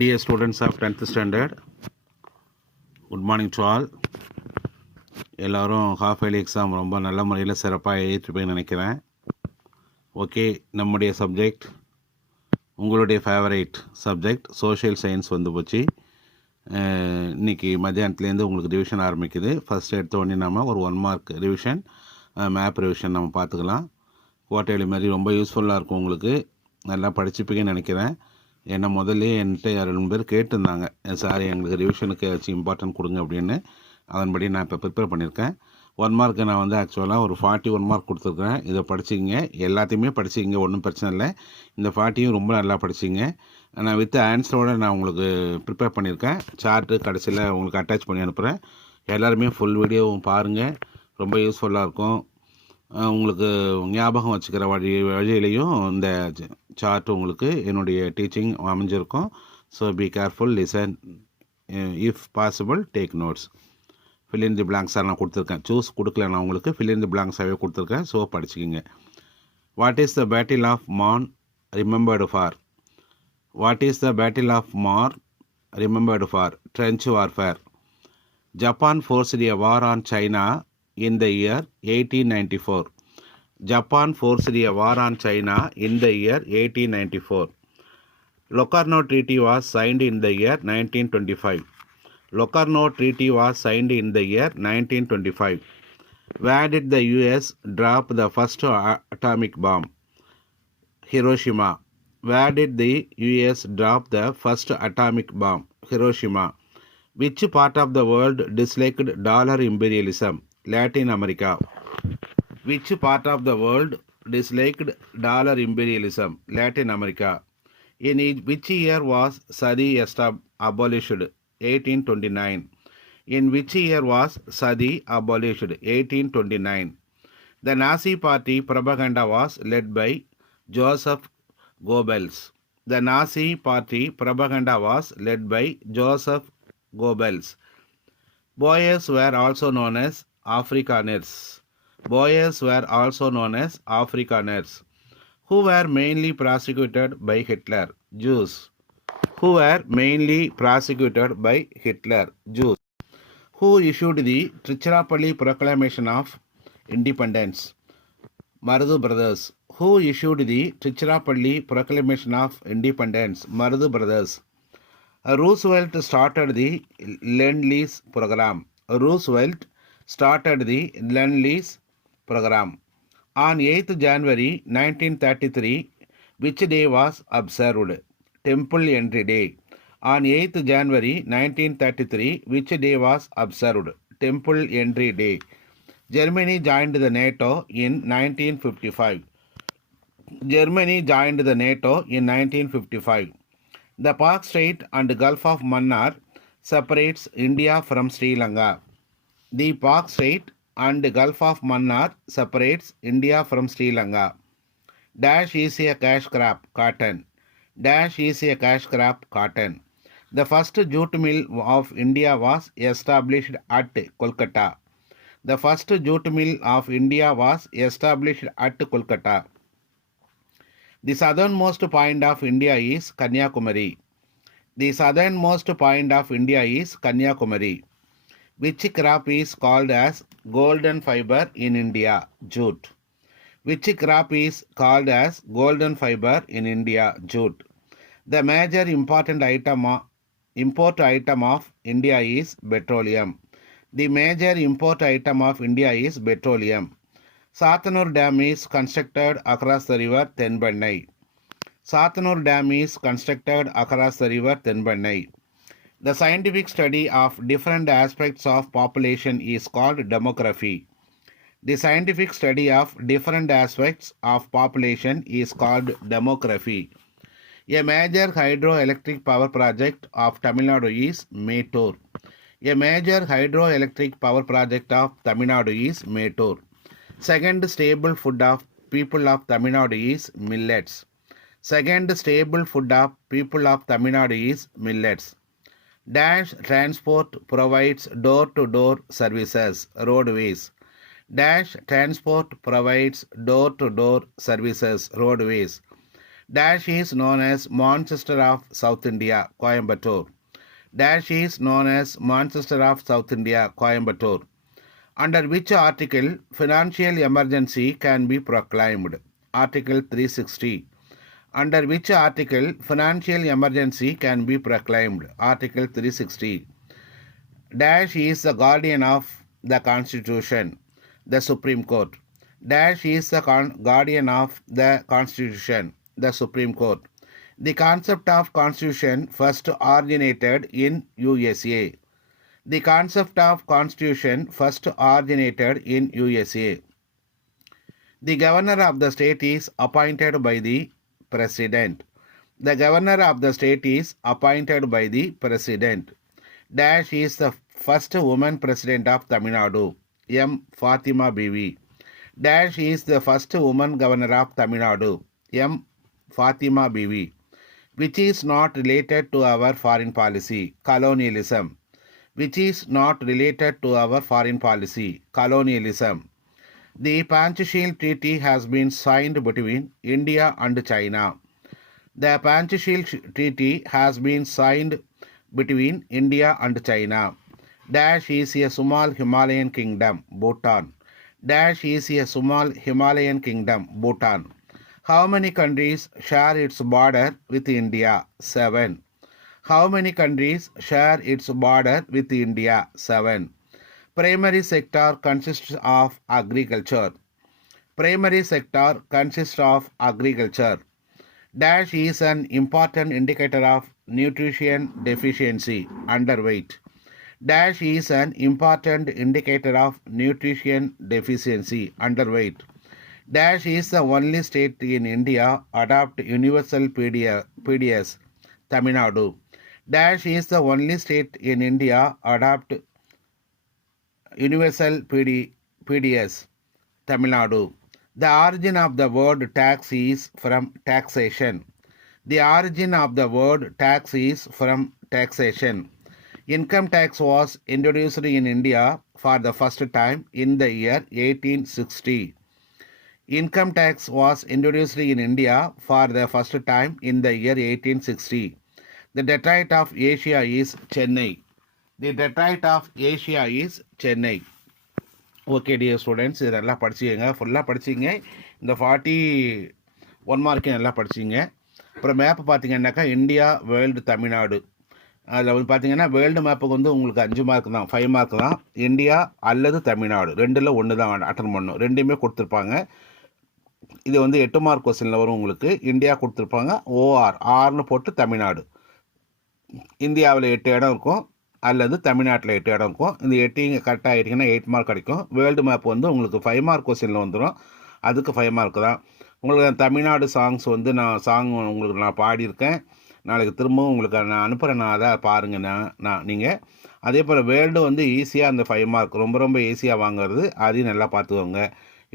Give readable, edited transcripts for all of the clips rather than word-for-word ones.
Dear students of 10th standard, good morning to all. எல்லாரும் half yearly exam ரொம்ப நல்ல முறையில் சிறப்பாக எழுதிட்டுருப்பேன்னு நினைக்கிறேன். ஓகே, நம்முடைய சப்ஜெக்ட், உங்களுடைய ஃபேவரேட் சப்ஜெக்ட் சோஷியல் சயின்ஸ் வந்து போச்சு. இன்றைக்கி மத்தியானத்துலேருந்து உங்களுக்கு ரிவிஷன் ஆரம்பிக்குது. ஃபஸ்ட் எடுத்த உடனே நம்ம ஒரு 1 மார்க் ரிவிஷன், மேப் ரிவிஷன் நம்ம பார்த்துக்கலாம். குவார்டர்லி மாதிரி ரொம்ப யூஸ்ஃபுல்லாக இருக்கும் உங்களுக்கு. நல்லா படிச்சுப்பீங்கன்னு நினைக்கிறேன். ஏன்னா முதல்ல என்கிட்ட 2 பேர் கேட்டிருந்தாங்க, சார் எங்களுக்கு ரிவிஷனுக்கு ஏதாச்சும் இம்பார்ட்டன்ட் கொடுங்க அப்படின்னு. அதன்படி நான் இப்போ ப்ரிப்பேர் பண்ணியிருக்கேன். 1 மார்க்கு நான் வந்து ஆக்சுவலாக ஒரு 41 மார்க் கொடுத்துருக்குறேன். இதை படிச்சிங்க, எல்லாத்தையுமே படிச்சிங்க, ஒன்றும் பிரச்சனை இல்லை. இந்த 40யும் ரொம்ப நல்லா படிச்சிங்க. நான் வித் ஆன்சரோடு நான் உங்களுக்கு ப்ரிப்பேர் பண்ணியிருக்கேன். சார்ட்டு கடைசியில் உங்களுக்கு அட்டாச் பண்ணி அனுப்புகிறேன். எல்லாருமே ஃபுல் வீடியோவும் பாருங்கள், ரொம்ப யூஸ்ஃபுல்லாக இருக்கும். உங்களுக்கு ஞாபகம் வச்சுக்கிற வழியிலையும் இந்த சார்ட் உங்களுக்கு என்னுடைய டீச்சிங் அமைஞ்சிருக்கும். So be careful, listen, if possible take notes. Fill in the பிளாங்க்ஸாக நான் கொடுத்துருக்கேன். சூஸ் கொடுக்கல, நான் உங்களுக்கு ஃபில் இன் தி பிளாங்க்ஸாகவே கொடுத்துருக்கேன். ஸோ படிச்சுக்கிங்க. What is the battle of Marne remembered for? What is the battle of Marne remembered for? Trench warfare. Japan forced a war on China in the year 1894. Japan forced a war on China in the year 1894. Locarno Treaty was signed in the year 1925. Locarno Treaty was signed in the year 1925. Where did the US drop the first atomic bomb? Hiroshima. Where did the US drop the first atomic bomb? Hiroshima. Which part of the world disliked dollar imperialism? Latin America. Which part of the world disliked dollar imperialism? Latin America. In which year was Sadi abolished? 1829. In which year was Sadi abolished? 1829. The Nazi Party propaganda was led by Joseph Goebbels. The Nazi Party propaganda was led by Joseph Goebbels. Boers were also known as Afrikaners. Boers were also known as Afrikaners. Who were mainly prosecuted by Hitler? Jews. Who were mainly prosecuted by Hitler? Jews. Who issued the Tiruchirappalli Proclamation of Independence? Marudhu Brothers. Who issued the Tiruchirappalli Proclamation of Independence? Marudhu Brothers. Roosevelt started the Lend-Lease program. Roosevelt started the Lend-Lease program. On 8th January 1933, which day was observed? Temple Entry Day. On 8th January 1933, which day was observed? Temple Entry Day. Germany joined the NATO in 1955. Germany joined the NATO in 1955. The Pak Strait and Gulf of Mannar separates India from Sri Lanka. The Pak Strait and Gulf of Mannar separates India from Sri Lanka. Dash is a cash crop, cotton. Dash is a cash crop, cotton. The first jute mill of India was established at Kolkata. The first jute mill of India was established at Kolkata. The southernmost point of India is Kanyakumari. The southernmost point of India is Kanyakumari. Which crop is called as golden fiber in India? Jute. Which crop is called as golden fiber in India? Jute. The major import item of India is petroleum. The major import item of India is petroleum. Sathanur Dam is constructed across the river Tenbanai. Sathanur Dam is constructed across the river Tenbanai. The scientific study of different aspects of population is called demography. The scientific study of different aspects of population is called demography. A major hydroelectric power project of Tamil Nadu is Mettur. A major hydroelectric power project of Tamil Nadu is Mettur. Second stable food of people of Tamil Nadu is millets. Second stable food of people of Tamil Nadu is millets. Dash transport provides door-to-door services, roadways. Dash transport provides door-to-door services, roadways. Dash is known as Manchester of South India, Coimbatore. Dash is known as Manchester of South India, Coimbatore. Under which article financial emergency can be proclaimed? Article 360. Under which article financial emergency can be proclaimed? Article 360. Dash is the guardian of the Constitution, the Supreme Court. Dash is the guardian of the Constitution, the Supreme Court. The concept of Constitution first originated in USA. The concept of Constitution first originated in USA. The governor of the state is appointed by the President. The governor of the state is appointed by the President. Dash is the first woman president of Tamil Nadu. M. Fatima Bibi. Dash is the first woman governor of Tamil Nadu. M. Fatima Bibi. Which is not related to our foreign policy? Colonialism. Which is not related to our foreign policy? Colonialism. The Panchsheel Treaty has been signed between India and China. The Panchsheel Treaty has been signed between India and China. Dash is a small Himalayan kingdom, Bhutan. Dash is a small Himalayan kingdom, Bhutan. How many countries share its border with India? 7. How many countries share its border with India? 7. Primary sector consists of agriculture. Primary sector consists of agriculture. Dash is an important indicator of nutrition deficiency, underweight. Dash is an important indicator of nutrition deficiency, underweight. Dash is the only state in India adopt universal PDS, Tamil Nadu. Dash is the only state in India adopt universal PDS, Tamil Nadu. The origin of the word tax is from taxation. The origin of the word tax is from taxation. Income tax was introduced in India for the first time in the year 1860. Income tax was introduced in India for the first time in the year 1860. The Detroit of Asia is Chennai. The Detroit of Asia is Chennai. Okay dear students, இது நல்லா படிச்சிங்க, ஃபுல்லாக படிச்சிங்க. இந்த 41 மார்க்கையும் நல்லா படிச்சிங்க. அப்புறம் மேப்பு பார்த்தீங்கன்னாக்கா இந்தியா, வேர்ல்டு, தமிழ்நாடு. அதில் வந்து பார்த்தீங்கன்னா வேர்ல்டு மேப்புக்கு வந்து உங்களுக்கு 5 மார்க் தான், 5 மார்க் தான். இந்தியா அல்லது தமிழ்நாடு ரெண்டில் ஒன்று தான் அட்டன் பண்ணணும். ரெண்டுமே கொடுத்துருப்பாங்க. இது வந்து 8 மார்க் கொஸ்டினில் வரும் உங்களுக்கு. இந்தியா கொடுத்துருப்பாங்க, ஓஆர் ஆர்னு போட்டு தமிழ்நாடு. இந்தியாவில் 8 இடம் இருக்கும் அல்லது தமிழ்நாட்டில் 8 இடம் இருக்கும். இந்த 8 இங்கே கரெக்டாக ஆகிட்டிங்கன்னா 8 மார்க் கிடைக்கும். வேர்ல்டு மேப் வந்து உங்களுக்கு 5 மார்க் கொஸ்டினில் வந்துடும். அதுக்கு 5 மார்க் தான். உங்களுக்கு தமிழ்நாடு சாங்ஸ் வந்து நான் உங்களுக்கு நான் பாடியிருக்கேன். நாளைக்கு திரும்பவும் உங்களுக்கு நான் அனுப்புகிறேன். நான் அதை பாருங்கள். நீங்கள் அதே போல் வேர்ல்டு வந்து ஈஸியாக அந்த 5 மார்க் ரொம்ப ரொம்ப ஈஸியாக வாங்குறது, அதையும் நல்லா பார்த்துக்கோங்க.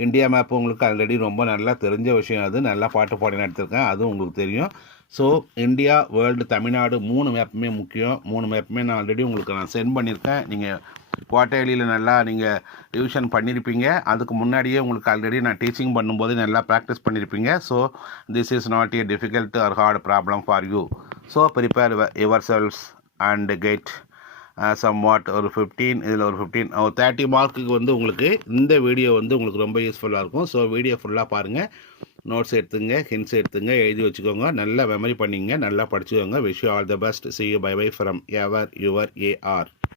இந்தியா மேப்பு உங்களுக்கு ஆல்ரெடி ரொம்ப நல்லா தெரிஞ்ச விஷயம். அது நல்லா பாட்டு பாடி எடுத்திருக்கேன், அதுவும் உங்களுக்கு தெரியும். ஸோ இந்தியா, வேர்ல்டு, தமிழ்நாடு 3 மேப்புமே முக்கியம். 3 மேப்புமே நான் ஆல்ரெடி உங்களுக்கு நான் சென்ட் பண்ணியிருக்கேன். நீங்கள் குவார்ட்டர்லியில் நல்லா நீங்கள் ரிவிஷன் பண்ணியிருப்பீங்க. அதுக்கு முன்னாடியே உங்களுக்கு ஆல்ரெடி நான் டீச்சிங் பண்ணும்போது நல்லா ப்ராக்டிஸ் பண்ணியிருப்பீங்க. So this is not a difficult or hard problem for you. So prepare your cells and get somewhat ஒரு 15, இதில் ஒரு 15 30 மார்க்குக்கு வந்து உங்களுக்கு இந்த வீடியோ வந்து உங்களுக்கு ரொம்ப யூஸ்ஃபுல்லாக இருக்கும். ஸோ வீடியோ ஃபுல்லாக பாருங்கள், நோட்ஸ் எடுத்துங்க, ஹிண்ட்ஸ் எடுத்துங்க, எழுதி வச்சுக்கோங்க, நல்லா மெமரி பண்ணிங்க, நல்லா படிச்சுக்கோங்க. Wish you all the best. see you, bye bye from ever your AR.